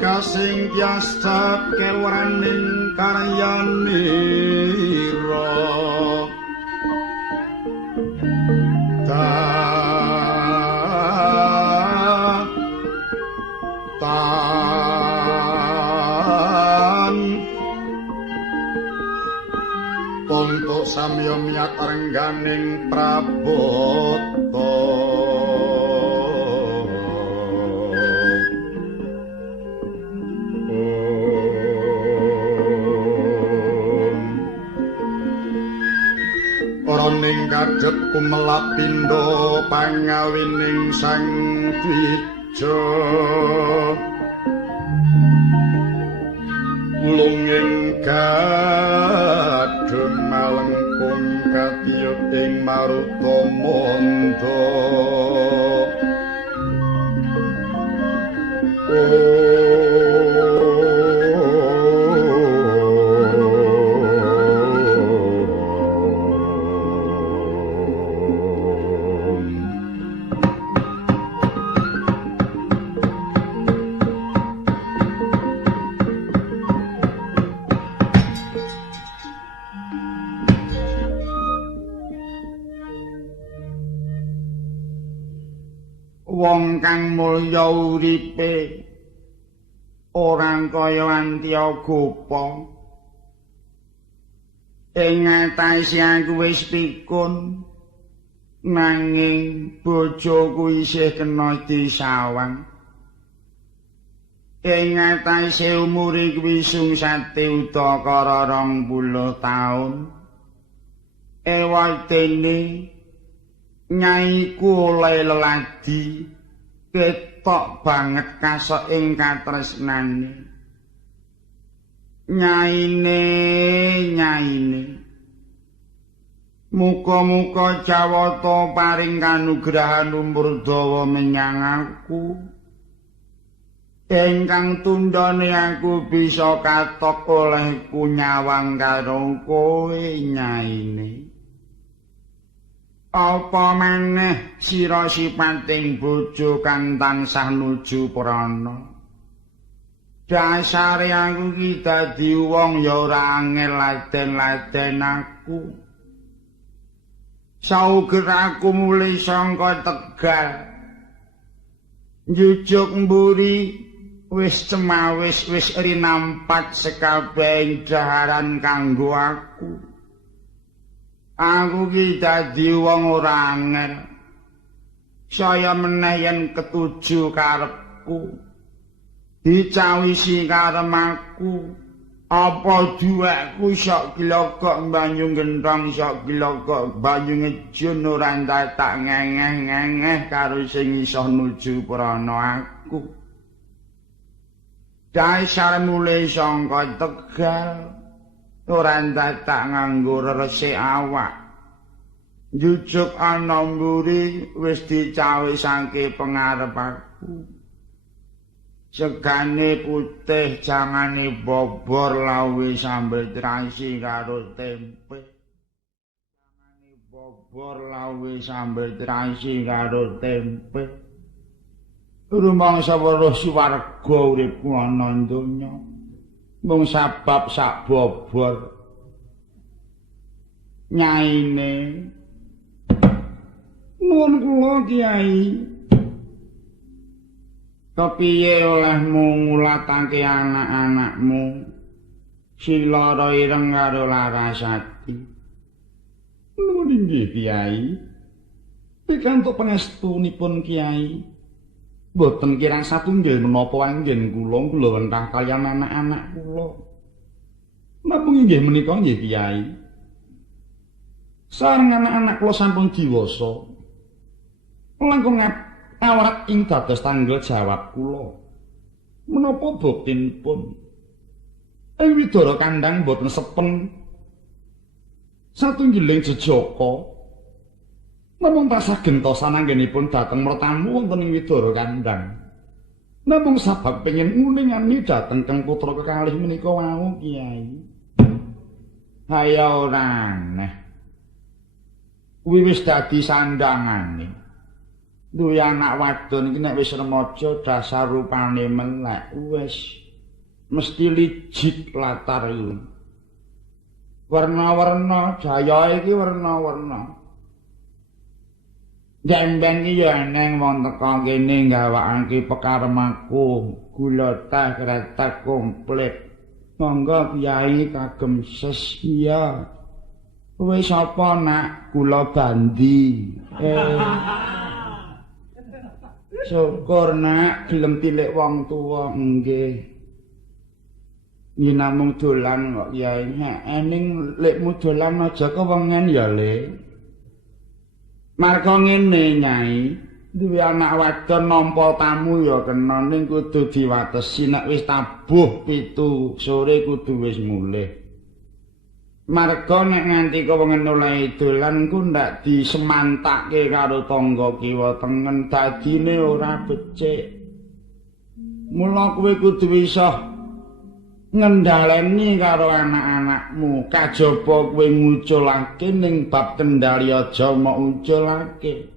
kasing biasa kewaraning karyanira untuk samya miyak rengganing prabota ning kadhep kumelap pindha pangawining sang Dwija lunging kadhem malengkung katiyut ing maruta manda wong kang mulya uripe ora kaya Antiyogopa ing ngatasé aku wis pikun nanging bojoku isih kena disawang ing ngatasé umure kuwi sungsate udakara 20 taun ewatene nyaiku oleh leladi ketok banget kasok ing katresnane nyaine muga-muga Jawata paring kanugrahan umur dawa menyang aku ingkang tundhane aku bisa katok oleh kunyawang karo kowe nyaine. Apa maneh sira sipating bojo kang tansah nuju prana. Dasare aku ki dadi wong ya ora angel laden-laden aku. Sauger aku mulih sangka Tegal. Njujuk mburi wis cemawis wis rinampat sekabehing daharan kanggo aku. Aku ki dadi wong ora angel. Saya meneh yen ketuju karepku. Dicawisi karemaku. Apa duwekku sok glogok banyu genthong sok glogok banyu ngejun ora tak ngengeh-ngengeh karo sing iso nuju prana aku. Dasar mulih sangka Tegal. Ora tak nganggo resik awak. Njujuk ana mburi wis dicawisake pengarep aku. Segane putih jangane bobor lawe sambel terasi karo tempe. Jangane bobor lawe sambel terasi karo tempe. Rumangsa weruh swarga uripku ana donya. Mung sabab sak bobor nyaine nuwun kula Kyai kepiye olehmu ngulatake anak-anakmu sing lara ireng karo Larasati. Nuwun inggih Kyai pikantuk pangestunipun Kyai. Boten kirang satunggal menapa anggen kula wentah kaliyan anak-anak kula. Napa inggih menika nggih Kyai? Sareng anak-anak kula sampun diwasa. Langkung awrat ing dados tanggal jawab kula. Menapa buktinipun? Ing Widara Kandhang boten sepen satunggiling jejaka. Namung tasah gentosan anggenipun dhateng mertamu wonten ing Widara Kandhang. Namung sabab pengin nguningani dhateng kang putra kekalih menika wau Kyai. Haya ora aneh. Kuwi wis dadi sandhangane. duwe anak wadon iki nek wis remaja dasar rupane melek wis mesti lijik latar iki. Warna-warna jaya iki warna-warna. Jembeng iki ya neng wong teko kene gawakake pekaremaku, gula teh kretek komplit. Monggo Kyai kagem ses iya. Kowe sapa nak? Kula Bandi. Syukur nak gelem tilik wong tuwa nggih. Yen namung dolan kok Kyai. Ening lekmu dolan aja kewengen ya, Le. Marga ngene Nyai, duwe anak wadon nampa tamu ya kena ning kudu diwatesi nek wis tabuh 7 sore kudu wis mulih. Marga nek nganti kewengen olehi dolan ku ndak disemantake karo tangga kiwa tengen dadine ora becik. Mula kowe kudu isa ngendhaleni karo anak-anakmu, kajaba kowe nguculake ning bab kendali aja mok uculake.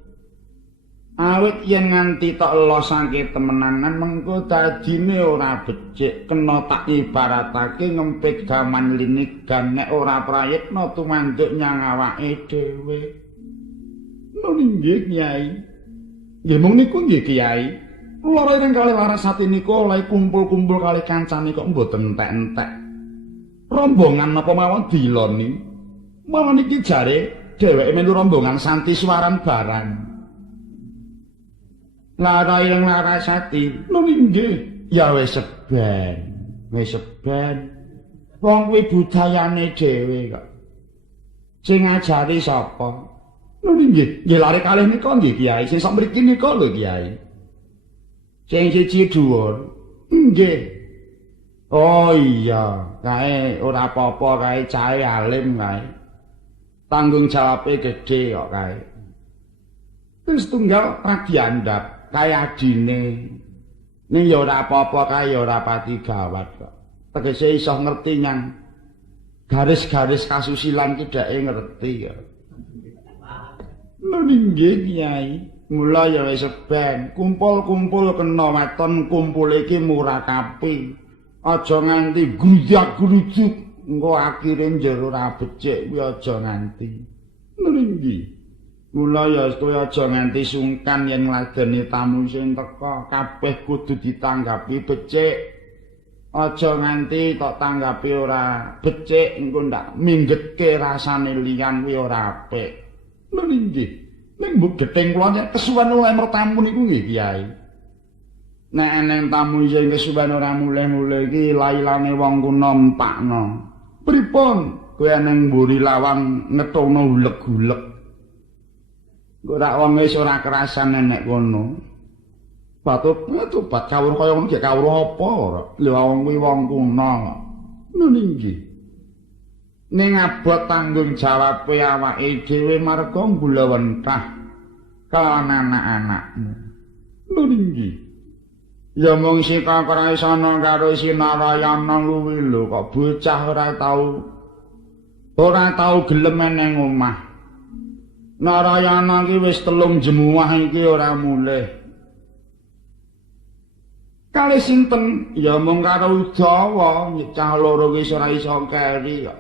Awit yen nganti tok losake temenanan mengko dadine ora becik, kena tak ibaratake ngempit gaman linigan nek ora prayitna tumanduk nyang awake dhewe. Nggih Kyai. Nggih mung niku nggih Kyai. Loro ing kali Larasati niku oleh kumpul-kumpul kali kancane kok mboten entek-entek. Rombongan napa mawon diloni. Mawon iki jare dheweke melu rombongan Santi Swaran barang. Lara ing Larasati, nggih, ya wis seben. Wis seben. Wong kuwi budayane dhewe kok. Sing ngajari sapa? Nggih, nggih lare kalih nika nggih Kyai, sing sak mriki nika lho Kyai. Sing siji dhuwur. Nggih. Oh iya, kae ora apa-apa kae cahe alim kae. Tanggung jawabe gedhe kok kae. Terus tunggal radiandap kae adine. Ning ya ora apa-apa kae ya ora pati gawat kok. Tegese iso ngerti nyang garis-garis kasusilan ki dheke ngerti kok. Nggih Kyai. Mula ya wis ben kumpul-kumpul kena weton kumpul iki murakapi. Aja nganti gruyak-grujuk engko akhire njero ora becik kuwi aja nganti. Nggih. Mula ya kowe aja nganti sungkan yen ngladeni tamu sing teka, kabeh kudu ditanggapi becik. Aja nganti tok tanggapi ora becik engko ndak minggetke rasane liyan kuwi ora apik. Nggih. Ning mbok gething kula nek kesuwen oleh mertamu niku nggih Kyai. Nek eneng tamu sing kesuwen ora mulih-mulih iki lailane wong kuna empakno. Pripun kowe eneng mburi lawang ngetokno uleg-uleg. Ora wong wis ora kerasan nek kono. Batut kawruh kaya ngono ge kawruh apa ora? Lha wong kuwi wong kuna. Nggih. Ning abot tanggung jawabe awake dhewe marga gulawentah kan anak-anakmu. Nggih. Ya mung sika Kraisana karo Sinarayana kuwi lho kok bocah ora tau gelem nang omah. Narayana iki wis 3 jemuah iki ora mulih. Kali sinten? Ya mung karo Udawa, cah loro wis ora iso keri kok.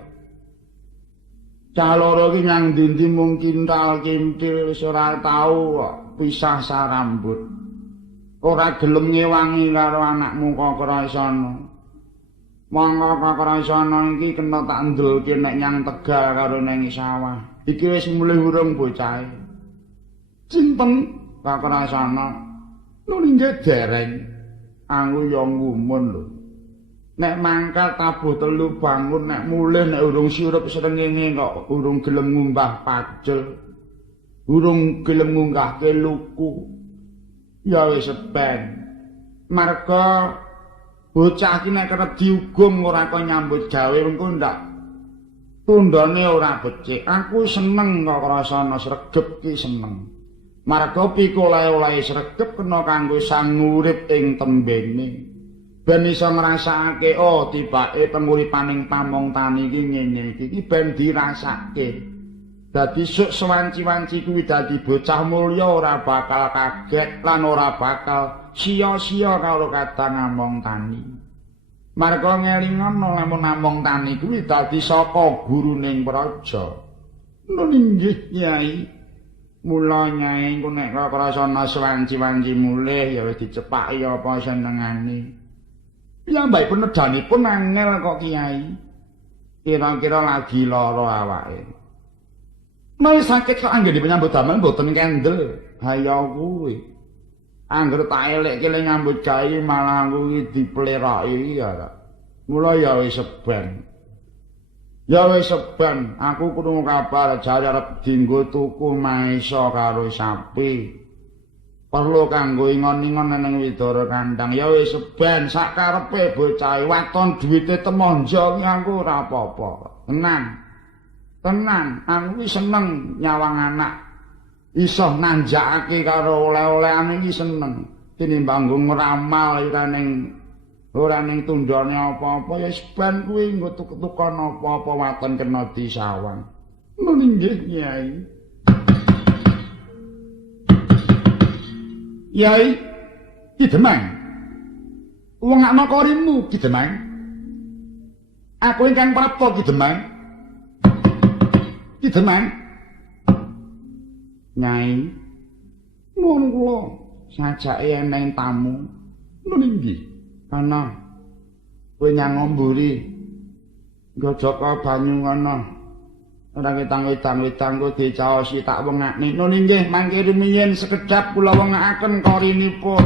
Cah loro iki nyang ndi mung kintal-kintil wis ora tau kok pisah sarambut. Ora gelem ngewangi karo anakmu Kakrasana. Mangka Kakrasana iki kena tak ndulke nek nyang Tegal karo nang sawah. Iki wis mulih urung bocahe. Sinten Kakrasana? Nggih dereng. Aku ya ngumun lho. Nek mangkat tabuh 3 bangun nek mulih nek urung sirup srengenge kok urung gelem ngumbah pacul. Urung gelem ngunggahke luku. Ya wis ben. Marga bocah iki nek kerep diugum ora kok nyambut gawe engko ndak tundane ora becik. Aku seneng kok rasane sregep ki seneng. Marga pikolae-olae sregep kena kanggo sang urip ing tembene. Ben iso ngrasakake tibake penguripaning pamong tani iki ngene iki ben dirasake. Dadi sok sewanci-wanci kuwi dadi bocah mulya ora bakal kaget lan ora bakal sia-sia karo kadang Among Tani. Marga ngelingono lamun Among Tani kuwi dadi saka guruning praja. Nun inggih Nyai. Mula Nyai ku nek krasana sewanci-wanci mulih ya wis dicepaki apa senengane. Piyambakipun nedanipun angel kok Kiai. Kira-kira lagi lara awake. Menawi sakit kok anggene penyambut damel mboten kendel. Haya kuwi. Angger tak elekke le nyambut gawe malah kuwi dipleroki ya. Mula ya wis seben. Ya wis seben, aku krungu kabar jare arep dienggo tuku maesa karo sapi. Perlu kanggo ingon-ingon nang Widara Kandhang. Ya wis seben sak karepe bocah waton duwite temonjo ki aku ora apa-apa. Tenan, aku ki seneng nyawang anak. Iso nanjakake karo oleh-olehane iki seneng. Tinimbang ngramal ora ning tundhone apa-apa ya ben kuwi nggo tuku-tukon apa-apa waton kena disawang. Nun inggih Nyai. Yai, Ki Demang. Wong ana korimu Ki Demang. Aku ingkang prapta Ki Demang. Ki Demang. Nyai, nuwun kula sajake eneng tamu. Nun inggih. Kana kowe nyang ngomburi. Gojoko banyu ngono. Ora ketang-ketang kok dicaosi tak wengakne. Nun inggih mangke rumiyin sekedhap kula wengakaken korinipun.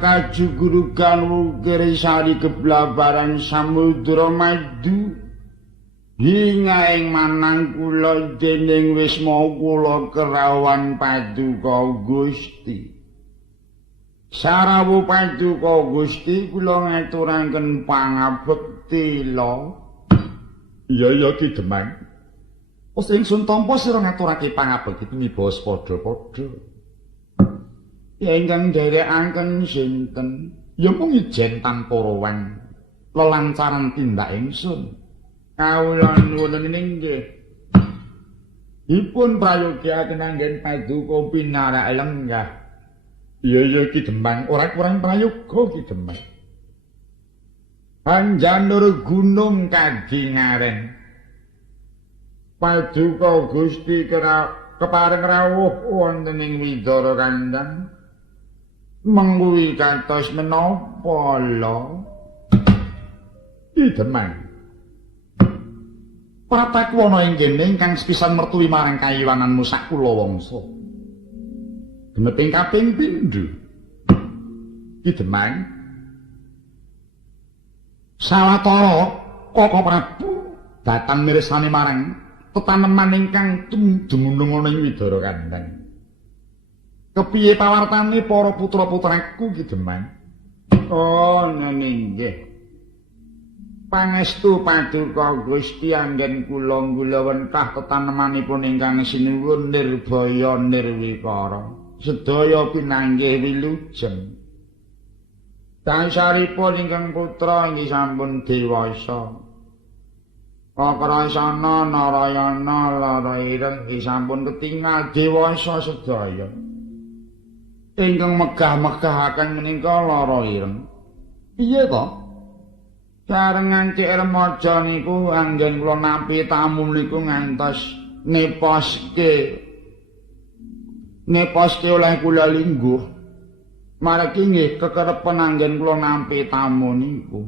Kajugurugan wukir sari keblabaran samudra madu hingga ing manang kula dening wisma kula kerawan paduka Gusti. Sarawu paduka Gusti kula ngaturaken pangabekti lho. Iya Ki Demang. Wis ingsun tampa sira ngaturake pangabekti mibawa padha-padha. Ya ingkang nderekaken sinten? Ya mung ijen tanpa rowan lelancaran tindak ingsun. Kawula nuwun inggih. Dipun prayogiaken anggen paduka pinarak lenggah. Iya Ki Demang, ora kurang prayoga Ki Demang. Panjanur gunung kadingaren. Paduka Gusti kepareng rawuh wonten ing Widara Kandhang. Mengkuwi kantos menapa lho? Ki Demang. Prataku ana ing kene ingkang sepisan mertuwi marang kayiwananmu sak kula wangsa. Geneping kaping pindho. Ki Demang. Sawetara Kaka Prabu datang mirsani marang tetaneman ingkang dumunung ana ing Widara Kandhang. Kepiye pawartane para putra-putraku Ki Demang? Oh, nggih. Pangestu paduka Gusti anggen kula wentah tetanemanipun ingkang sinuwun nirbaya nirwikara. Sedaya pinanggih wilujeng. Tansaripun ingkang putra inggih sampun dewasa. Kakrasana Narayana lara ireng sampun ketingal dewasa sedaya. Ingkang megah-megahaken menika lara ireng. Piye to? Karengan Cik Remaja niku anggen kula nampi tamu niku ngantos neposke oleh kula lingguh. Margi nggih kekerepen anggen kula nampi tamu niku.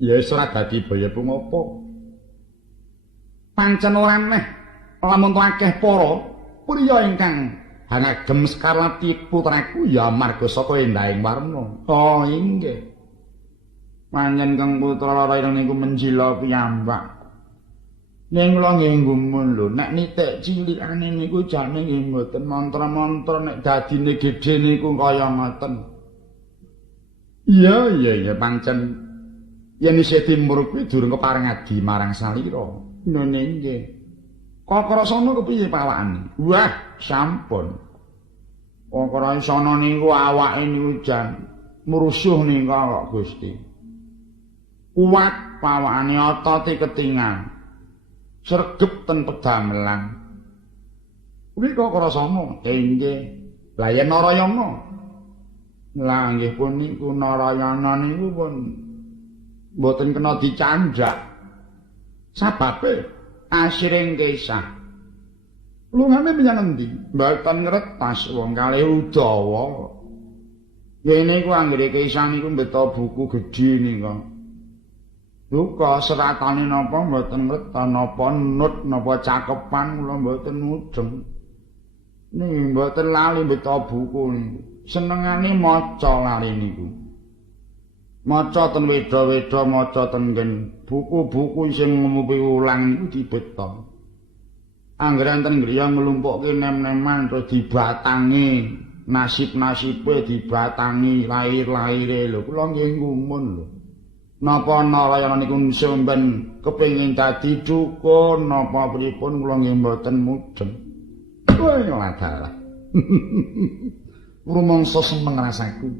Ya wis ora dadi baya punapa. Pancen ora neh lamun akeh para priya ingkang ngagem Skarlati putraku ya amarga saka endahing warna. Oh inggih. Pancen kang putra lara ireng niku menjila piyambak. Ning kula nggih gumun lho, nek nitik cilikane niku jane nggih mboten mantra-mantra nek dadine gedhe niku kaya ngoten. Iya pancen yen isih timur kuwi durung kepareng adi marang salira. Ngene nggih. Kakrasana kepiye pawakane? Wah, sampun. Kakrasana niku awake niku jan mrusuh nika kok Gusti. Kuat pawakane otote ketingal. Sregep ten pedamelan. Kuwi Kakrasana, nggih. Lah yen Narayana. Lah nggih pun niku Narayana niku pun mboten kena dicandhak. Sababe asiring kisah. Lungane menyang endi? Mboten ngretas wong kalih Udawa. Ngene iku anggere kisah niku mbeta buku gedhe nika. Duka seratane napa mboten ngretas napa nut napa cakepan kula mboten mudeng. Ning mboten lali mbeta buku niku. Senengane maca lali niku. Maca ten weda-weda maca ten buku-buku sing ngumupi ulang niku dibeta. Angger enten griya nglumpukke nem-neman terus dibatangi, nasib-nasibe dibatangi, lair-laire lho. Kula nggih ngumun lho. Napa Narayana niku sampeyan kepengin dadi dukun napa pripun kula nggih mboten mudeng. Wah ora dalah. Rumangsa seneng rasaku.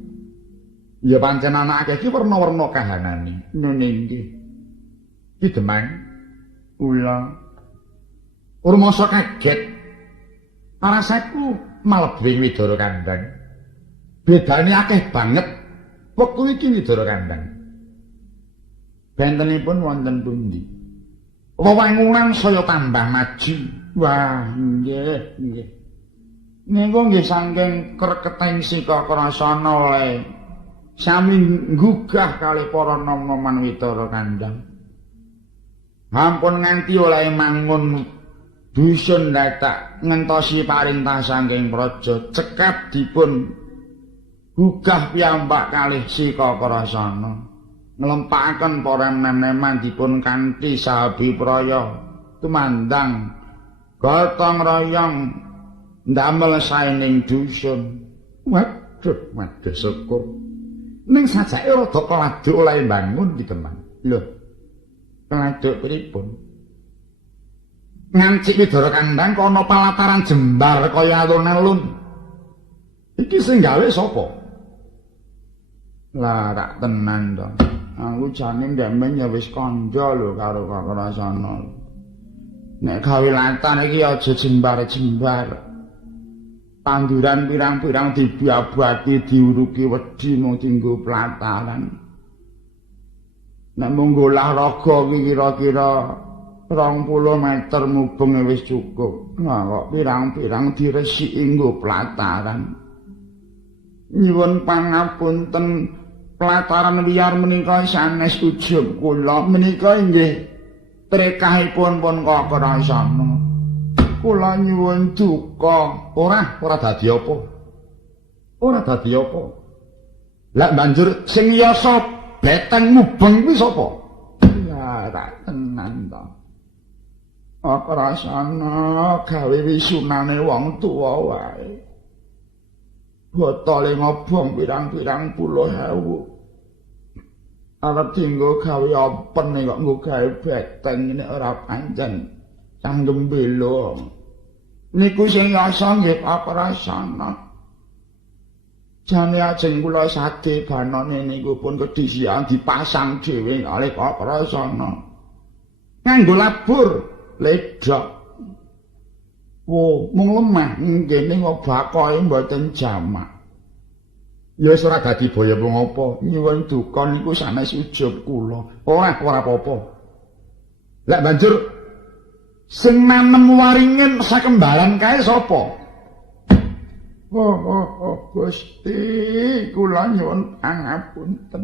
Ya pancen anak akeh iki werna-werna kahanane. Ngene nggih. Ki demang ula. Rumangsa kaget. Rasaku mlebu Widara Kandhang. Bedane akeh banget. Wektu iki Widara Kandhang. Bentenipun wonten pundi? Wewangunan saya tambah maju. Wah, nggih, nggih. Niku nggih saking kreketen sika Kakrasana oleh sami nggugah kalih para nom-noman Widara Kandhang. Ampun nganti oleh mangun dusun dadak ngentosi parintah saking praja cekap dipun gugah piyambak kalih sika Kakrasana. Nglempakaken para nem-neman dipun kanthi sabipraya tumandang gotong royong ndamel saening dusun. Waduh syukur. Ning sajake rada keladuk oleh bangun ki teman. Lho. Keladuk pripun? Ngancik Widara Kandhang kono palataran jembar kaya alun-alun. Iki sing gawe sapa? Lah rak tenan to. Aku jane ndemen ya wis kandha lho karo Kakrasana. Nek gawe latan iki aja jembar-jembar. Tanduran pirang-pirang dibuabati diuruki wedi mung dienggo plataran. Nek mung golah raga iki kira-kira 20 meter mubeng wis cukup. Nah kok pirang-pirang diresiki nggo plataran. Nyuwun pangapunten plataran wiyar menika sanes ujug kula menika inggih trekahipun pun Kakrasana. Kula nyuwun duka. Ora dadi apa? Ora dadi apa? Lah banjur sing yasa beteng mubeng kuwi sapa? Ya tak tenan to. Kakrasana gawe wisunane wong tuwa wae. Botole ngobong pirang-pirang puluh ewu. Arep dienggo gawe open kok nggo gawe beteng ini ora pancen canggem bela. Niku sing yasa nggih Kakrasana. Jane ajeng kula sadhe banane niku pun kedisian dipasang dhewe kalih Kakrasana. nganggo labur ledok. Wo, mung lemah ngene kok bakoke mboten jamak. Ya wis ora dadi boyo apa, nyuwun duka niku sanes ujug kula. Ora apa-apa. Lek banjur sing nanem waringin sakembaran kae sapa? Gusti, kula nyuwun pangapunten.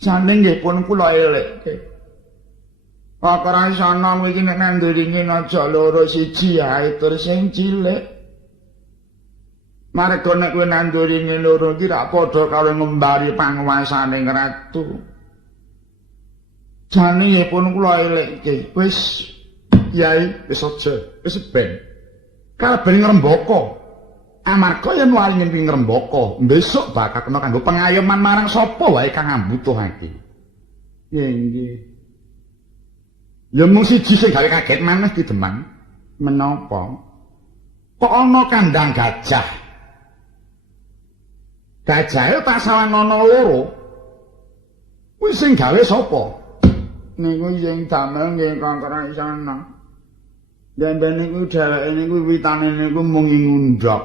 Jane nggih pun kula elekke. Pakara sana iki nek nanduringe aja loro siji ae tur sing cilik. Marga nek kowe nanduringe loro iki ra padha karo ngembari panguwasane ratu. Jane pun kula elekke. Wis Yai, wis aja, wis ben. Kaleben ngrembaka. Amarga yen waringin ing ngrembaka, besok bakal kena kanggo pengayoman marang sapa wae kang mbutuhake. Nggih. Ya mung siji sing gawe kaget maneh Ki Demang. Menapa? Kok ana kandang gajah? Gajahe tak sawang ana loro. Kuwi sing gawe sapa? Niku sing damel nggih Kakang Isana. Demben niku dheweke niku witane niku mung ngundhak.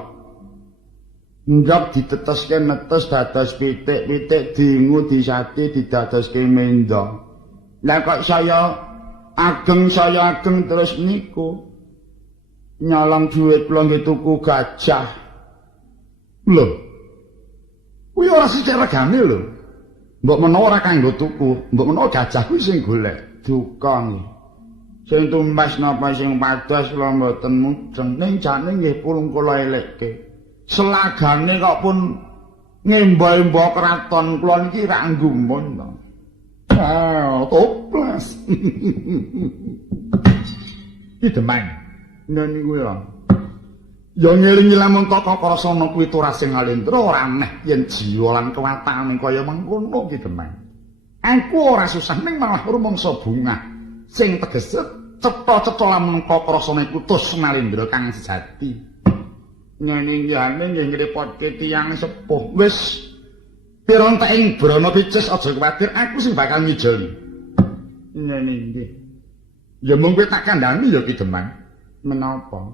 Ndhak diteteske netes dados pitik-pitik diingu disate didadoske menda. Lah kok saya ageng terus niku nyolong duit kula nggih tuku gajah. Lho. Kuwi ora sithik regane lho. Mbok menawa ora kanggo tuku, mbok menawa gajah kuwi sing golek duka nggih. Sing tumbas napa sing pados kula mboten mudeng ning jane nggih pun kula elekke. Selagane kok pun ngembo-embo kraton kula niki ra nggumun to. Toplas. Ki Demang. Niku ya. Ya ngelingi lamun Kaka Krasana kuwi turasing Alendra ora aneh yen jiwa lan kewatane kaya mengkono Ki Demang. Aku ora susah ning malah rumangsa bungah sing tegese cetha-cetha lamun Kaka Krasana putus Nalendra kang sejati. Nyenenggane nggih ngrepotke tiyang sepuh. Wis pira entek ing brana picis aja kuwatir aku sing bakal ngijoli. Nggih. Ya mung kowe tak kandhani ya Ki Demang. Menapa?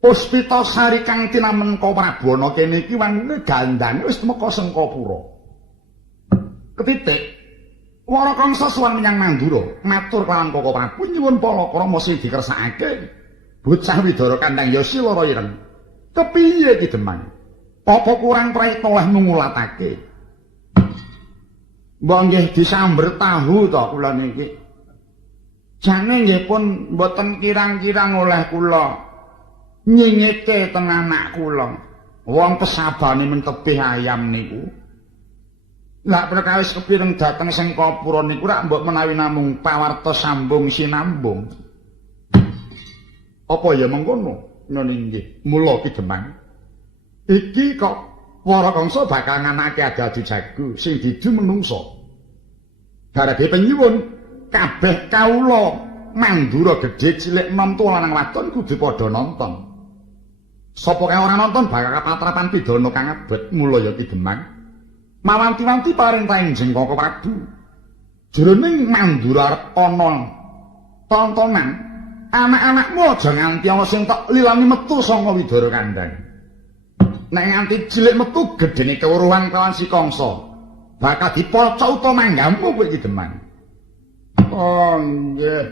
Puspita Sari kang tinamenka Prabu ana kene iki wanune gandane wis temeka Sengkapura. Ketitik Wara Kangsa suwan menyang Mandura, matur kelawan Kaka Prabu nyuwun palakrama sing dikersakake. Bocah Widara kandhang Yasi lara ireng. Kepiye Ki Demang? Apa kurang praita oleh nungulatake? Mbok nggih disamber tahu to kula niki. Jane nggih pun mboten kirang-kirang oleh kula nyingite teng anak kula. Wong pesabane men tebih ayam niku. Lah perkawis kepireng dateng Sengkapura niku rak mbok menawi namung pawarta sambung sinambung. Apa ya mengkono? Nggih nggih. Mula Ki Demang. Iki kok Wara Kangsa bakal nganake adu jago sing didu menungso. Garage penyuwun kabeh kawula Mandura gedhe cilik nom tuwa lanang wadon kudu padha nonton. Sapa kae ora nonton bakal kapatrapan pidana kang abot. Mula ya Ki Demang. Mawanti-wanti parentahing Jeng Kaka Prabu. Jroning Mandura arep ana tontonan. Anak-anakmu aja nganti ana sing tok lilani metu saka Widara kandhang. Nek nganti cilik metu gedene kewuruhan kawan si Kangsa, bakal dipoco utawa manggamu kowe Ki Demang. Oh nggih.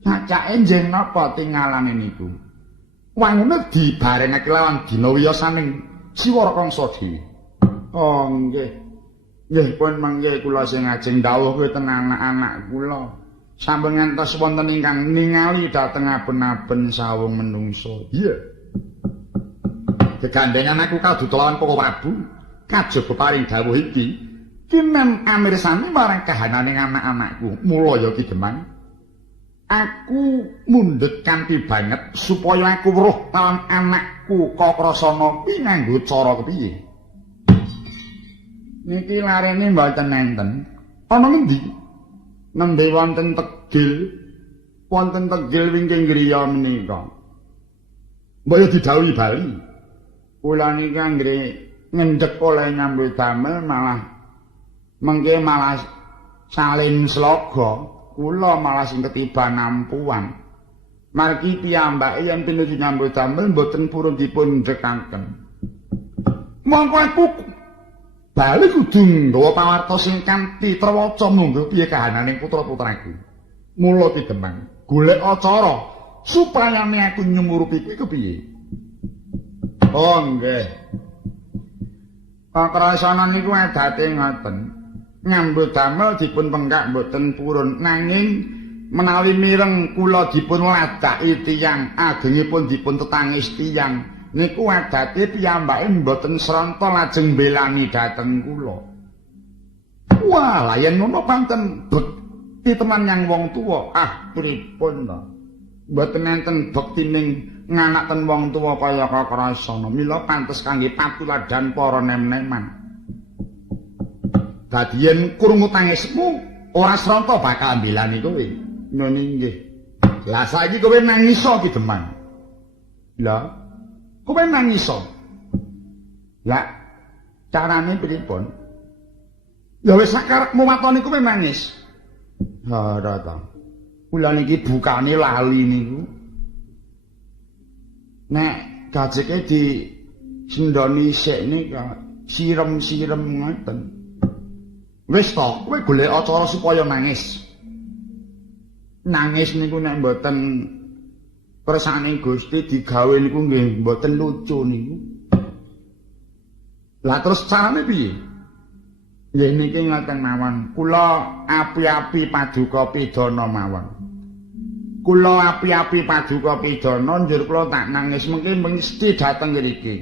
Cacake njen napa tingalane niku? Wangune dibarengake lawan dina wiyosaning Siwara Kangsa dhewe. Oh nggih. Nggih pun mangke kula sing ajeng dawuh kowe teng anak-anak kula. Sampun ngantos wonten ingkang ningali dhateng aben-aben sawung menungso. Iya. Gegandengan aku kadut lawan Kaka Prabu, kajaba paring dawuh iki, kinen amirsani marang kahananing anak-anakku. Mula ya Ki Demang, aku mundhut kanthi banget supaya aku weruh lawan anakku Kakrasana kuwi nganggo cara kepiye. Niki larene mboten enten. Ana ngendi? Nembe wonten Tegil. Wonten Tegil wingking griya menika. Mbok yo didhawuhi bali. Kula niki anggere ngendhek oleh nyambut damel malah mengke malah salin sloga. kula malah sing ketiban nampuan. Margi piyambake yen pinuju nyambut damel mboten purun dipun ndhekaken. Mongko aku bali kudu nggawa pawarta sing kanthi trewaca munggo piye kahananing putra-putraku. Mula Ki Demang, golek acara supaya aku nyumurupi kuwi kepiye? Oh nggih. Kakrasanan niku adate ngoten. Nyambut damel dipun penggak mboten purun nanging menawi mireng kula dipun ladaki tiyang agengipun dipun tetangis tiyang niku adate piyambake mboten sranta lajeng belani dhateng kula. Wah, la yen ngono panten bekti teman yang wong tuwa. Ah, pripun to? Mboten enten bektining nganaken wong tuwa kaya Kakrasana. Mila pantes kangge patuladan para nem-neman. Dadi yen krungu tangismu ora sranta bakal mbelani kowe. Nggih nggih. Lah saiki kowe nangis Ki Demang. Lah, kowe nangis. Lah, carane pripun? Ya wis sakarepmu watone kowe nangis. Ora ta. Kula niki bukane lali niku. Nek gajeke di sendoni sik nika sirem-sirem ngoten. Wis to, kowe golek acara supaya nangis. Nangis niku nek mboten kersane Gusti digawe niku nggih mboten lucu niku. Lah terus carane piye? Nggih niki ngoten mawon. Kula api-api paduka pidana mawon. Kula api-api paduka pidana njur kula tak nangis mengki mesti dateng mriki.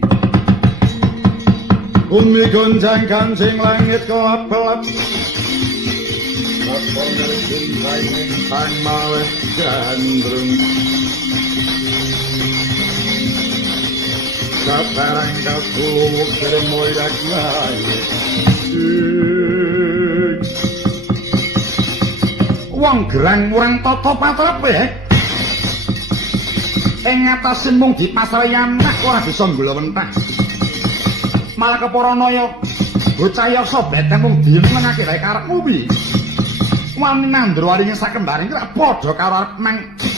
Bumi gonjang kancing langit kelap-kelap. Kaponer cintai sang maweh gandrung. Kaparang kapuluk keremoidak langit. Wong gerang murang tata patrepe. Ing atase mung dipasrahi anak ora bisa nggulawentah. Malah keparanaya bocah yasa beteng mung dienengake wae karepmu piye? Wani nandra waringe sakembare iki ora padha karo arep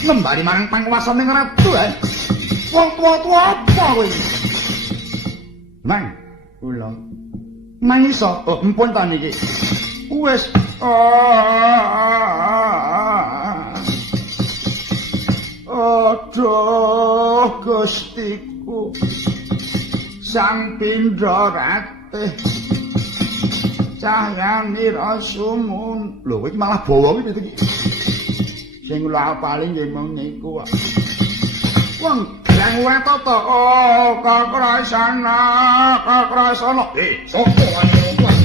nembari marang panguwasaning ratu ae. Wong tuwa-tuwa apa kowe? Mang, kula nangis empun ta niki. Wis aduh Gustiku Sang Pindha Ratih Cahyanira sumun. Lho iki malah bawa iki iki. Sing kula paling nggih mung niku. Wong grang wae to. Oh, Kakrasana. Sopo wae kuwi.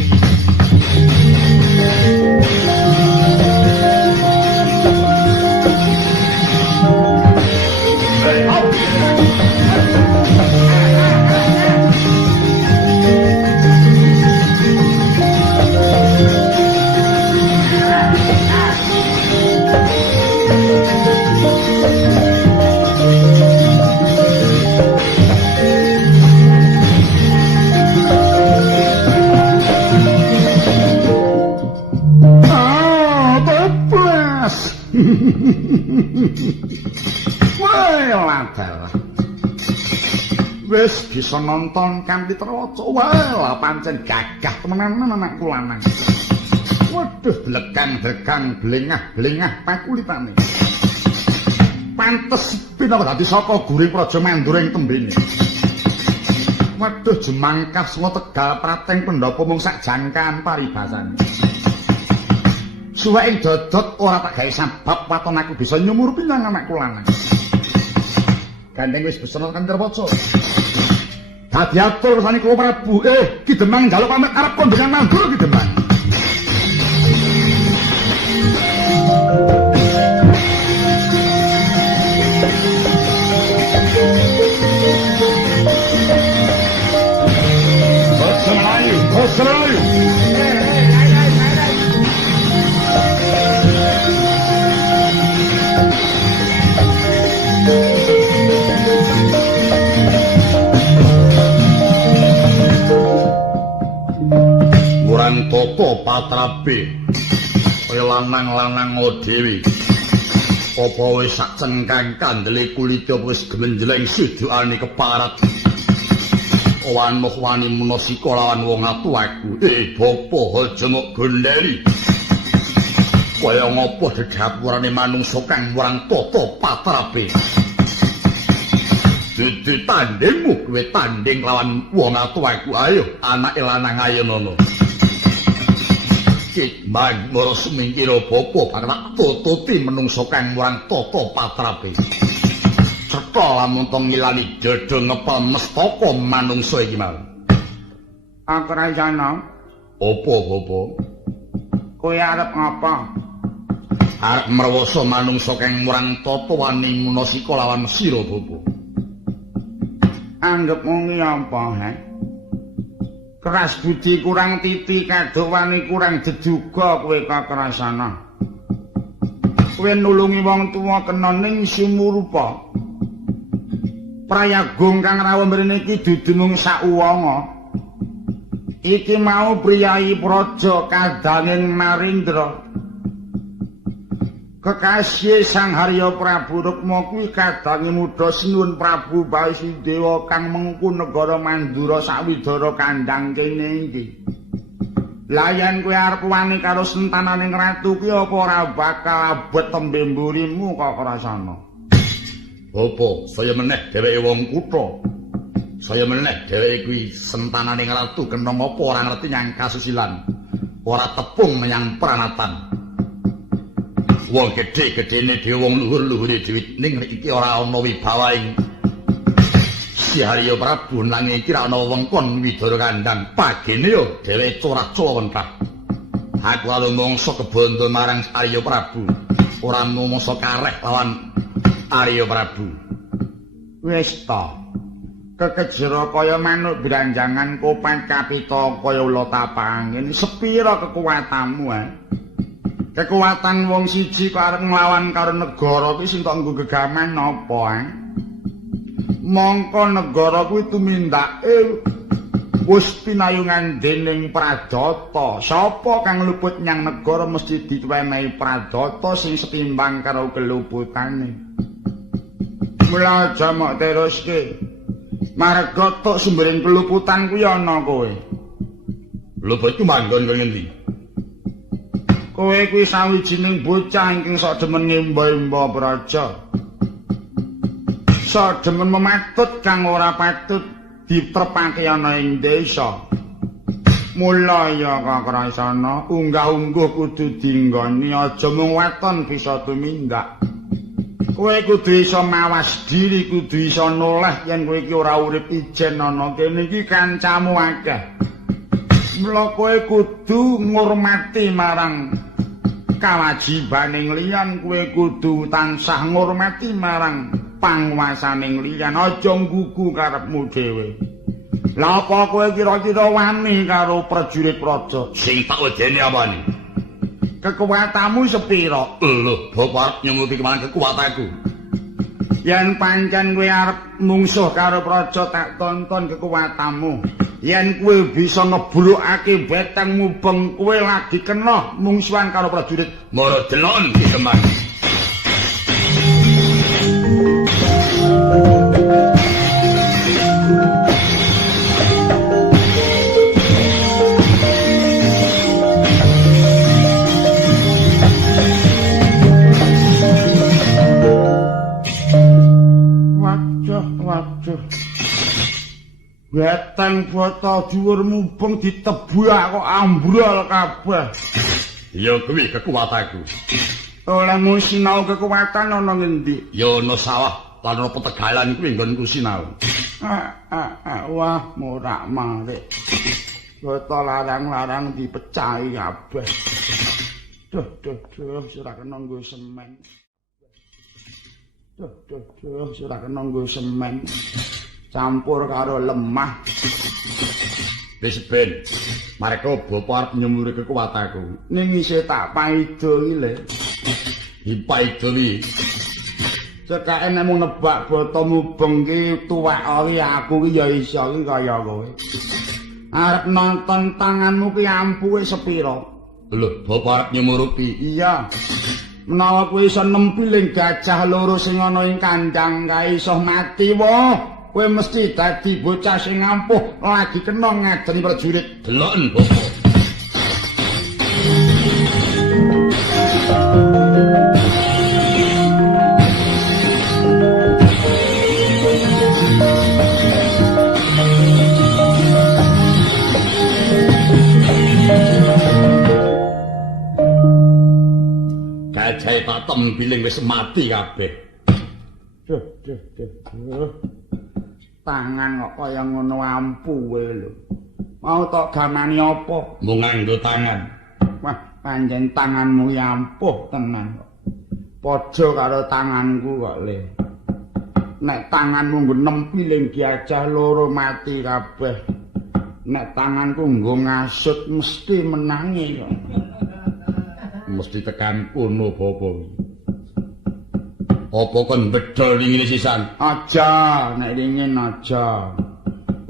Walah wis bisa nonton kanthi trewaca. Walah pancen gagah temenan anakku lanang. Waduh blegang-blegang blengah-blengah pakulitane. Pantes pinaka dadi saka guring praja manduring tembene. Waduh jemangkas sanga Tegal Prateng Pendopo mung sak jangkaan paribasane. Suweke dodot ora tak gawe sabab waton aku bisa nyumur pinyang anakku lanang. Gandeng wis besono kan terwaca. Dadi atur rasane kula Prabu. Ki Demang njaluk pamit arep kondengan mandur Ki Demang. Kosrayu. Murang Toto Patrabe kaya lanang-lanang dhewe. Apa wis sak cengkang kandele kulit apa wis gemenjeleng sidukane keparat. Wanuh-wani Munasika lawan wong atuwaku. Bapa aja mok gondeli. Kaya ngopo dedapurane manungsa kang murang tata patrape. Dudu tandingmu kowe tanding lawan wong atuwaku. Ayo anake lanang ayo nono. Man moro sumingkira bapa bakal tututi menungsa kang murang tata patrape. Cetha lamun tong ngilani jodho ngepel mestaka manungsa iki mau. Akrajana. Apa bapa? Kowe arep ngapa? Arep mrewasa manungsa kang murang tata wani Munasika lawan sira bapa. Anggep mung apa, he? Keras budi kurang titi kadowani kurang deduga kowe kakrasana. Kowe nulungi wong tuwa kena ning sumurupa. Prayagung kang rawuh mrene iki dudu mung sakwanga. Iki mau priyayi praja kadanging Narendra. Kekasih Sang Harya Prabu Rukma kuwi kadange mudha sinuwun Prabu Basudewa kang mengku negara Mandura sawidara kandhang kene iki. Layan kowe arep wani karo sentananing ratu ki apa ora bakal abot tembe mburimu kok rasana. Bapa, saya meneh dheweke wong kutha. Saya meneh dheweke kuwi sentananing ratu kena apa ora ngerti nyang kasusilan. Ora tepung menyang pranatan. Wong gedhe-gedhene dhewe wong luhur-luhure dhewe ning iki ora ana wibawaing Si Harya Prabu nanging iki ora ana wengkon widara kandhang pagene yo dhewe curah-cula wentah. Aku alun mangsa kebondo marang Arya Prabu ora mangsa kareh lawan Arya Prabu. Wis ta. Kekejero kaya manuk branjangan kopat kapita kaya ula tapangin sepira kekuatanmu Kekuatan wong siji kok arep nglawan karo negara kuwi sing kok nggo gegaman napa Mongko negara kuwi tumindake wis pinayungan dening Pradata. Sapa kang luput nyang negara mesti diwenehi Pradata sing setimbang karo keluputane. Mula aja mok teruske. Marga tok sumbering keluputan kuwi ana kowe. Luput ku manggon kowe ngendi? Kowe kuwi sawijining bocah ingkang sok demen ngimba-imba praja. Sok demen mematut kang ora patut diterpake ana ing desa. Mula ya kakrasana unggah-ungguh kudu dinggoni aja mung weton bisa tumindak. Kowe kudu iso mawas diri, kudu iso noleh yen kowe iki ora urip ijen ana kene iki kancamu akeh. Mula kowe kudu ngurmati marang kawajibaning liyan, kowe kudu tansah ngurmati marang panguwasaning liyan, aja nggugu karepmu dhewe. Lah apa kowe kira-kira wani karo prajurit praja? Sing tak wedeni apane? Kekuatanmu sepira? Lho, bapa arep nyumuti kemana kekuatanku. Yen pancen kowe arep mungsuh karo praja tak tonton kekuatanmu. Yen kowe bisa ngeblokake beteng mubeng kowe lagi kena mungsuhan karo prajurit. Mara delon iki keman. Waduh. Beteng botol dhuwur mubeng ditebak kok ambrol kabeh. Ya kuwi kekuatanku. Olehmu sinau kekuatan ana ngendi? Ya ana sawah lan ana petegalan kuwi nggonku sinau. Wah, morak-marik. Botol larang-larang dipecahi kabeh. Duh, ora kena nggo semen. Duh, ora kena nggo semen. Campur karo lemah. Wis ben, mareka bapa arep nyemuri kekuatanku. Ning isih tak paido iki le. Dipaido iki. Cekake nek mung nebak bata mubeng ki tuwek oli aku ki ya iso ki kaya kowe. Arep nonton tanganmu ki ampuhe sepira? Lho, bapa arep nyumurupi. Iya. Menawa kowe iso nempiling gajah loro sing ana ing kandang kae iso mati wae, kowe mesti dadi bocah sing ampuh lagi kena ngajeni prajurit. Deloken, bapa. Gajah patem biling wis mati kabeh. Duh. Tangan kok kaya ngono ampuh kowe lho. Mau tok gamani apa? Mung nganggo tangan. Wah, panjen tanganmu ya ampuh tenan kok. Padha karo tanganku kok, Le. Nek tanganmu nggo nempiling gajah loro mati kabeh. Nek tanganku nggo ngasut mesti menangi kok. Mesti tekan kono bapa. Apa kon bedol ning ngene sisan? Aja, nek ringin aja.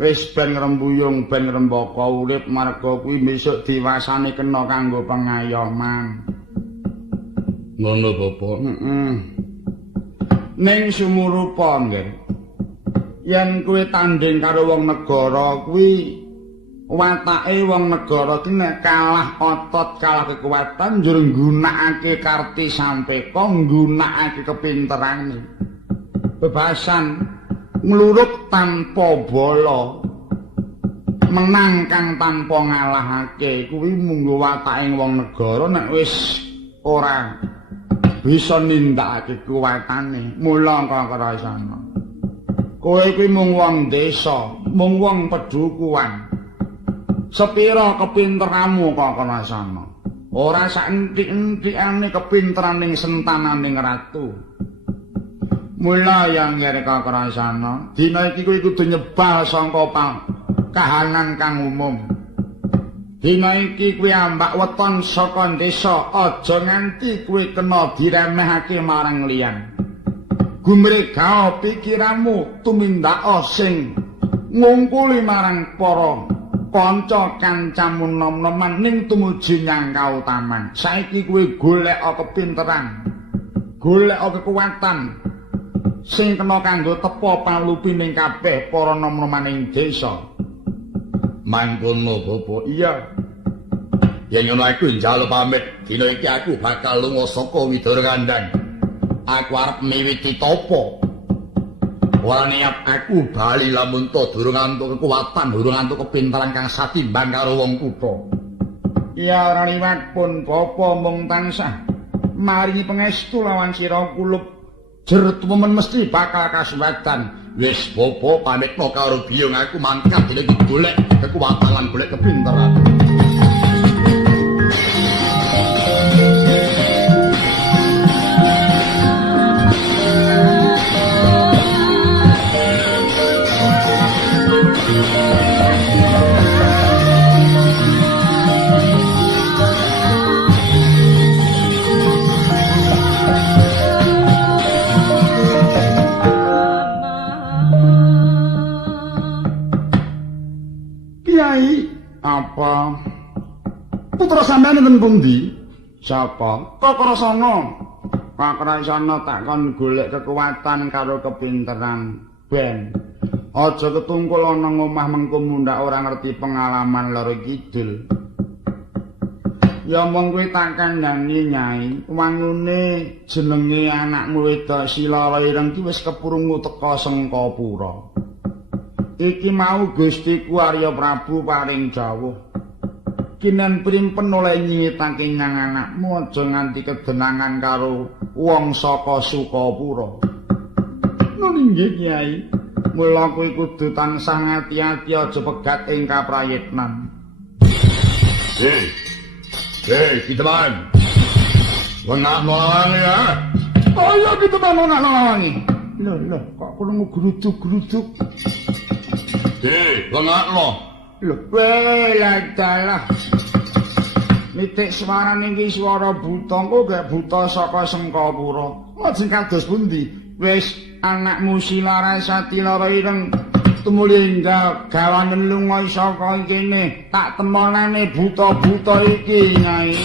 Wis ben ngrembuyung ben ngrembaka urip marga kuwi besok diwasani kena kanggo pengayoman. Ngono bapa. Ning sumurupa nggih. Yen kowe tanding karo wong negara kuwi watake wong negara ki nek kalah otot kalah kekuatan njur nggunakake karti sampeka nggunakake kepinterane bebasan ngluruk tanpa bala menang kang tanpa ngalahake kuwi munggo watake wong negara nek wis ora bisa nindakake kekuatane mula kakrasana kowe kuwi mung wong desa mung wong pedhukuhan sepira kepinteranmu kok rasana ora sak entik-entikane kepinteraning sentananing ratu mula yang ngere kok rasana dina iki kowe kudu nyebal sangka kahanan kang umum dina iki kowe ambak weton saka desa aja nganti kowe kena diremehake marang liyan gumregao pikiranmu tumindak sing ngungkuli marang para kanca kancamu nom-noman ning tumuju nyang kautaman. Saiki kowe golek kepinteran, golek kekuatan sing kena kanggo tepa palupining kabeh para nom-noman ing desa. Mangkono, Bapa. Iya. Yen ngono aku njaluk pamit. Dina iki aku bakal lunga saka Widara Kandang. Aku arep miwiti tapa. Ora niat aku bali lamun to durung antuk kekuatan, durung antuk kepintaran kang satimbang karo wong kutha. Ya ora liwat pun bapa mung tansah maringi pangestu lawan sira kulup jer tumen mesti bakal kasuwatan. Wis bapa pamitno karo biyong aku mangkat dilek golek kekuatan lan golek kepintaran. Apa? Putra sampeyan enten pundi? Sapa? Kakrasana. Kakrasana takon golek kekuatan karo kepinteran. Ben. Aja ketungkul ana ngomah mengko mundak ora ngerti pengalaman loro kidul. Ya mong kowe tak kandhani Nyai, wangune jenenge anakmu wedok Silara Ireng ki wis kepurungu teka Sengkapura. Iki mau Gustiku Arya Prabu paring jawuh. Kinen primpen oleh nyitake nyang anakmu aja nganti kedenangan karo wong saka Sukapura. Nun inggih Kyai, mula kowe kudu tansah ngati-ati aja pegat ing kaprayitnan. Kiteman. Wengak lawangi ya. Oh iya Kiteman wengak lawangi. Lho, kok krungu gruduk-gruduk. Wengakno. Lho, dalah. Nitik swarane iki swara buta, kok gak buta saka Sengkapura. Lajeng kados pundi? Wis anakmu Silara Satilara Ireng tumuli gawanen lunga saka kene tak temonane buta-buta iki Nyai.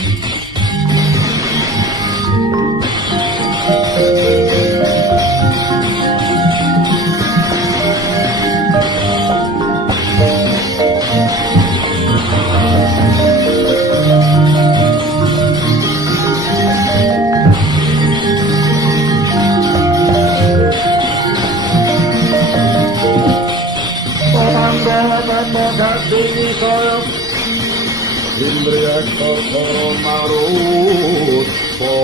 Dini kaya Indriya kaya marupa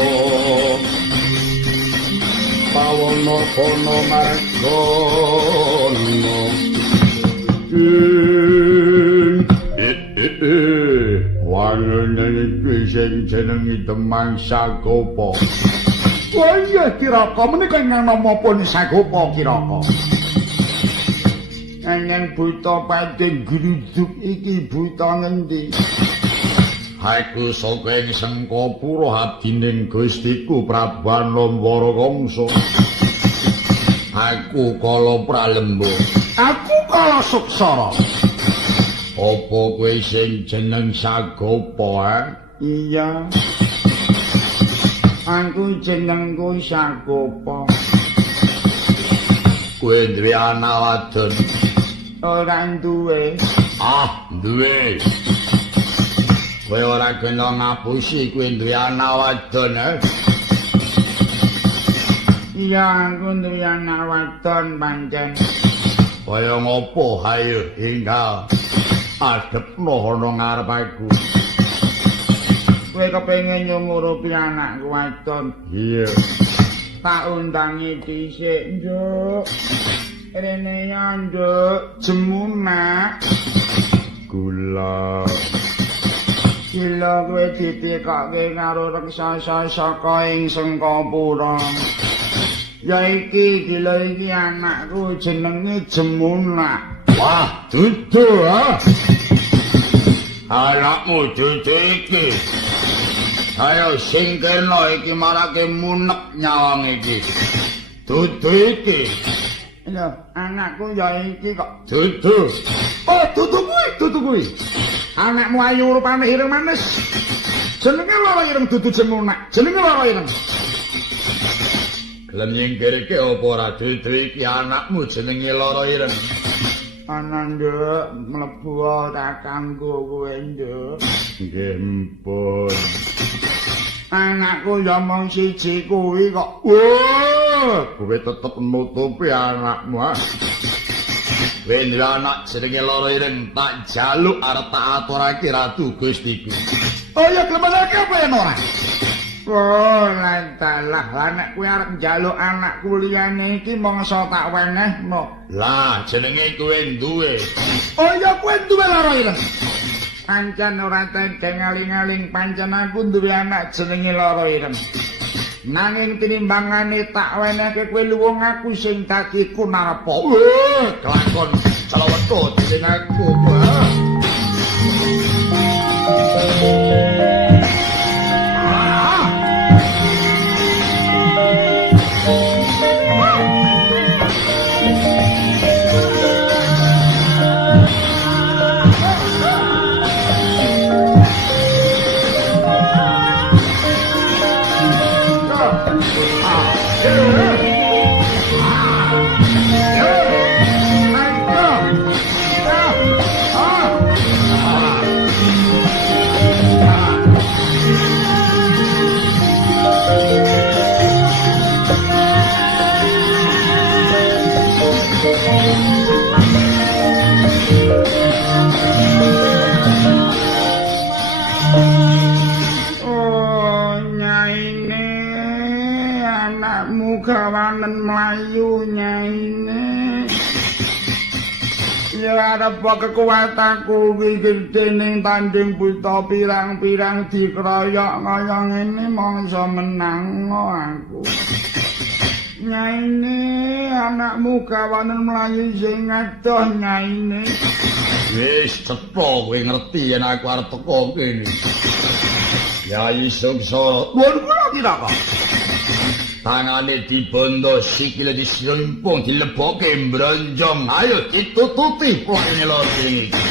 Pawana kono margono Wangen iki sing jenengi Demang Sagopa. Wah iya Kiraka menika ingkang namapun Sagopa Kiraka. Anyen buta pating gruduk iki buta ngendi? Aku saka ing Sengkapura abdining Gustiku Prabu Anambara Kamsa. Aku Kala Pralemba. Aku Kala Suksara. Apa kowe sing jeneng Sagopa? Iya. Aku jenengku Sagopa. Kowe duwe anak wadon? Ora duwe. Ah, duwe. Kowe ora kena ngapusi kowe duwe anak wadon, Iya, aku duwe anak wadon pancen. Kaya ngopo hayo hingga adepno ana ngarep aku. Kowe kepengin nyumurupi anakku wadon? Iya. Tak undangi dhisik, Njuk. Rene ya, Nduk, jemuna. Gula. Gila kowe dipikake karo raksasa saka ing Sengkapura. Ya iki gila iki anakku jenenge Jemuna. Wah, dudu ha. Anakmu dudu iki. Ayo singkirno iki marake munek nyawang iki. Dudu iki. Lho, anakku ya iki kok. Dudu. Oh, dudu kuwi. Anakmu ayu rupane ireng manis. Jenenge lara ireng dudu Jemuna. Jenenge lara ireng. Gelem nyingkirke apa ora dudu iki anakmu jenenge lara ireng. Ana Nduk, mlebu ora kanggo kowe Nduk. Nggih mpun. Anakku ya mung siji kuwi kok. Wah, kowe tetep nutupi anakmu. Kowe duwe anak jenenge lara ireng, tak jaluk arep tak aturake Ratu Gustiku. Oh ya klemenake apa yen ora? Oh, lantalah anak kowe arep njaluk anakku liyane iki mongso tak wenehno. Lah, jenenge kowe duwe. Oh ya kowe duwe lara ireng. Pancen ora tengeng aling-aling pancen aku duwe anak jenenge lara ireng. Nanging tinimbangane tak wenehke kowe luwung aku sing dadi kunarpa. Kelakon celawetho dening aku. Gawanen mlayu nyaine. Ya arep kekuatanku kuwi gedhe ning tanding buta pirang-pirang dikroyok kaya ngene mongso menang aku. Nyaine anakmu gawanen mlayu sing adoh nyaine. Wis cetha kowe ngerti yen aku arep teko kene. Ya iso-iso. Nuwun kula Kiraka. tangane dibondo sikile disrimpung dileboke mbronjong ayo ditututi plaine loding iki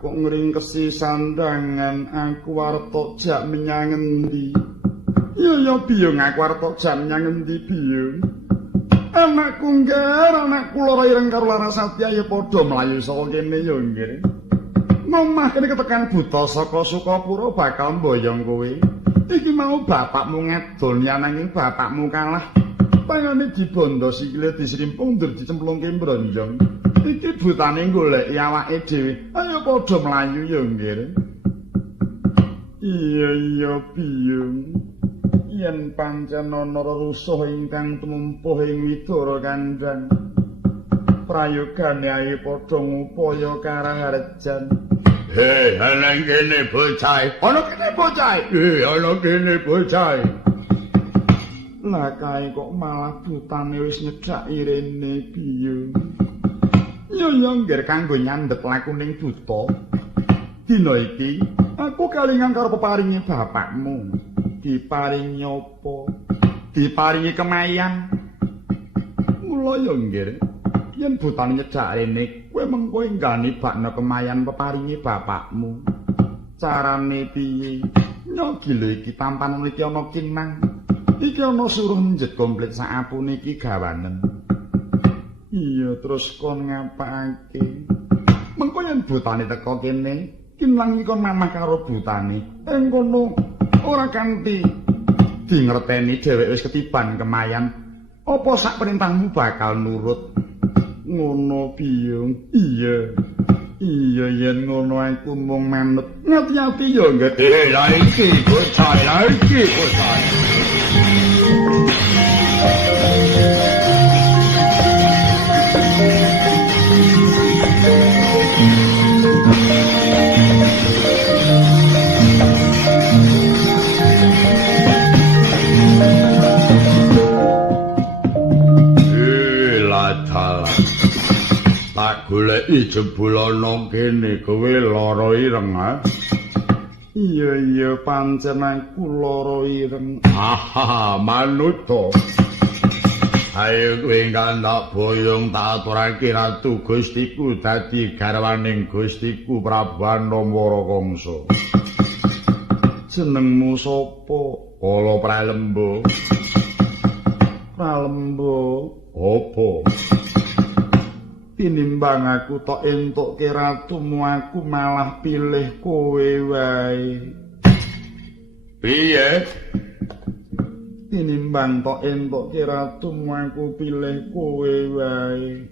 kok ngringkesi sandangan aku arep jak menyang endi ya biyung aku arep jak menyang endi biyung anakku ngger anakku lara ireng karo Larasati ya padha mlayu saka kene ya nggih ngomah kene ketekan buta saka Sukapura bakal mboyong kowe iki mau bapakmu ngedol nanging bapakmu kalah pangane dibondo sikile disrimpung ndur dicemplungke mbronjong iki butane goleki awake dhewe ayo padha mlayu ya nggih iya biyung yen pancen ana rusuh ingkang tumumpuh ing Widara Kandhang prayogane ae padha ngupaya Karaharjan ana kene bocah ana kene bocah lah kae kok malah butane wis nyedhaki rene biyung yo ngger kanggo nyandhet lakuning buta dina iki aku kalingan karo peparinge bapakmu diparingi apa diparingi kemayan mula yo ngger yen butane nyedhak rene kowe mengko enggani bakna kemayan peparinge bapakmu carane piye nyogi lho iki tampanan iki ana kinang iki ana suruh njet komplit sakapune iki gawanen iya terus kon ngapake mengko yen butane teka kene kinlang iki kon mamah karo butane ing kono ora kanthi dingerteni dhewek wis ketiban kemayan apa sak perintahmu bakal nurut ngono biyung iya yen ngono aku mung manut ngati-ati ya nggih la iki bocah goleki jebul ana kene kowe lara ireng ha iya pancen aku lara ireng manut to ayo kowe ngandak boyong tak aturake ratu Gustiku dadi garwaning Gustiku Prabu Anamara Kangsa jenengmu sapa kala Pralembo apa tinimbang aku tok entukke ratumu aku malah pilih kowe wae piye tinimbang tok entukke ratumu aku pilih kowe wae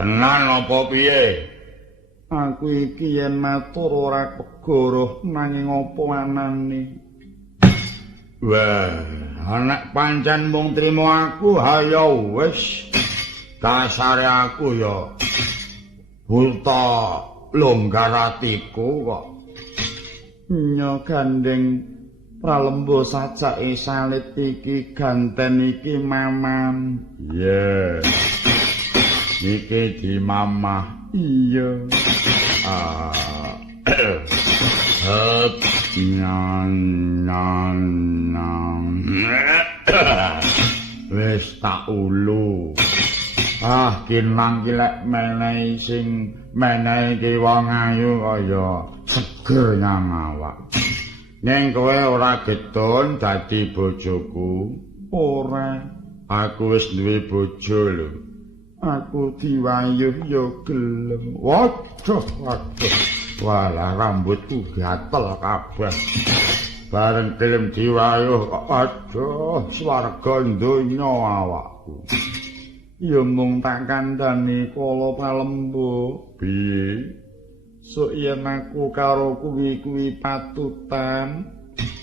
tenan apa piye aku iki yen matur ora kegoroh nanging apa anane wah anak pancen mung trima aku hayo wis dasare aku ya buta longgaratiku kok nya gandeng Pralembo sajake salit iki ganten iki mamam yeah. Iki di mamah iya wis tak ulu kinang kilek menehi sing menehi ki wong ayu kaya seger nyang awak. Ning kowe ora gedon dadi bojoku. Ora, aku wis duwe bojo lho. Aku diwayuh ya gelem. Waduh. Walah rambutku gatel kabeh. Bareng gelem diwayuh aduh swarga donya awakku. Ya mung tak kandhani kala Pralembo. Piye? So yen aku karo kuwi patutan.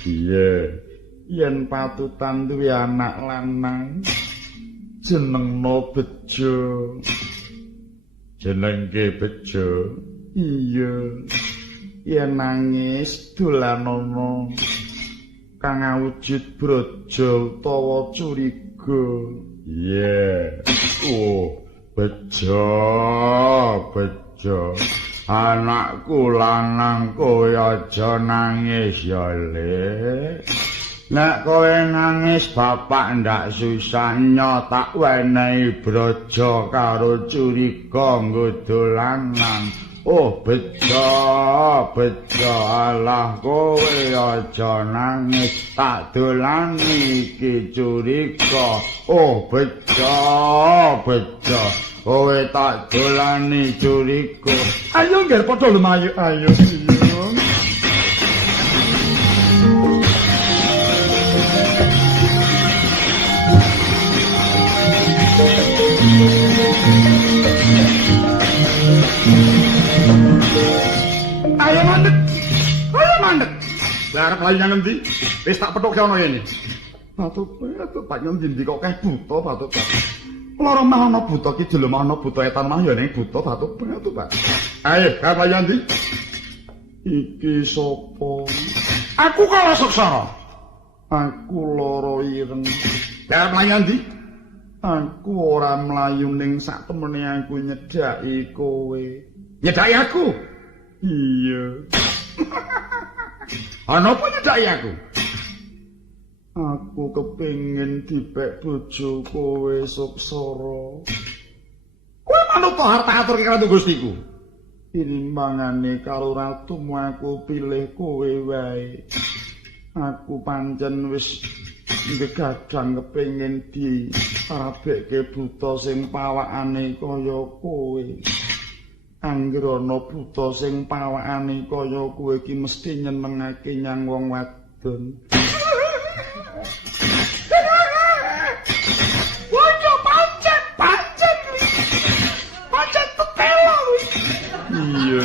Iya. Yen patutan duwe anak lanang jenengno Bejo. Jenengke Bejo. Iya. Yen nangis dolanono kang awujud brojo utawa curiga. Iya. Oh, Bejo. Anakku lanang kowe aja nangis ya, Le. Nek kowe nangis bapak ndak susah nyotak wenehi brojo karo curiga nggo dolanan. Oh, Bejo, alah kowe aja nangis tak dolani iki curiga. Oh, Bejo, kowe tak dolani curiga. Ayo ngger padha lumayu, ayo. Ayo mandek. Arep layu nang endi? Wis tak pethuk ana kene. Batuk Pak ngendi kok kae buta batuk. Lara mah ana buta ki jelema ana buta etan mah ya ning buta batuk Pak. Ayo, arep layu endi? Iki sapa? Aku kala Suksara. Aku lara ireng. Arep layu endi? Aku ora mlayu ning sak temene aku nyedhaki kowe. Nyedhaki aku? Iya. Ana apa nyedhaki aku? Aku kepengin dipek bojo kowe Suksara. Kowe manut harta atur karo Gustiku. Inimbangane karo ratumu aku pilih kowe wae. Aku pancen wis gegadang kepengin dirabekke buta sing pawakane kaya kowe. Angger ana buta sing pawakane kaya kowe iki mesti nyenengake nyang wong wadon. Bojo pancen tetelo. Iya.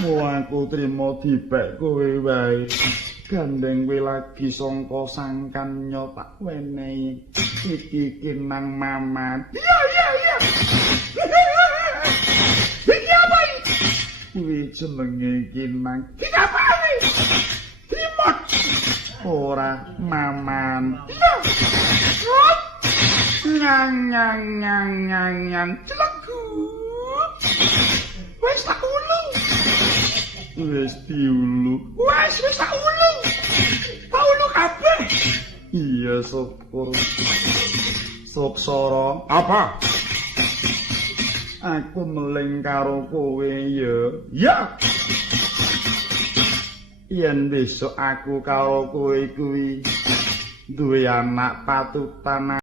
Mau aku trimo dipek kowe wae. Gandeng kowe lagi sangka sangkan nyotak wenehi iki kinang Mamat. Iya. Iki apa iki? Kuwi jenenge kinang. Iki apa iki? Timot. Ora Maman. Iya. Nyang. Celegut. Wis tak ulu. Wis diulu. Wis tak ulu. Tak ulu kabeh. Iya, syukur. Suksara. Apa? Aku meling karo kowe ya. Ya. Yen besok aku karo kowe kuwi duwe anak patutan